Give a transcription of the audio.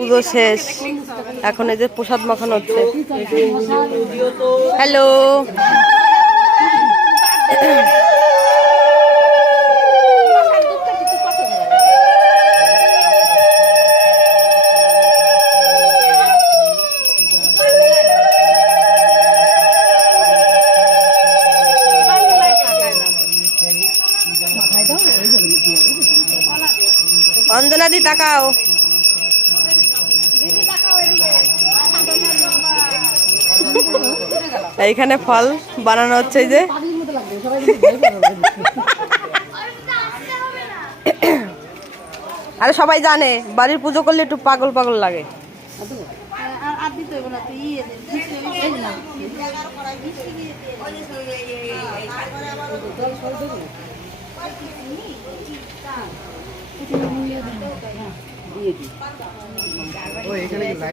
পুজো শেষ, এখন এই যে প্রসাদ মাখানো হচ্ছে। হ্যালো, অঞ্জনা দি তাকাও। এইখানে ফল বানানো হচ্ছে, এই যে আরে সবাই জানে বাড়ির পুজো করলে একটু পাগল পাগল লাগে।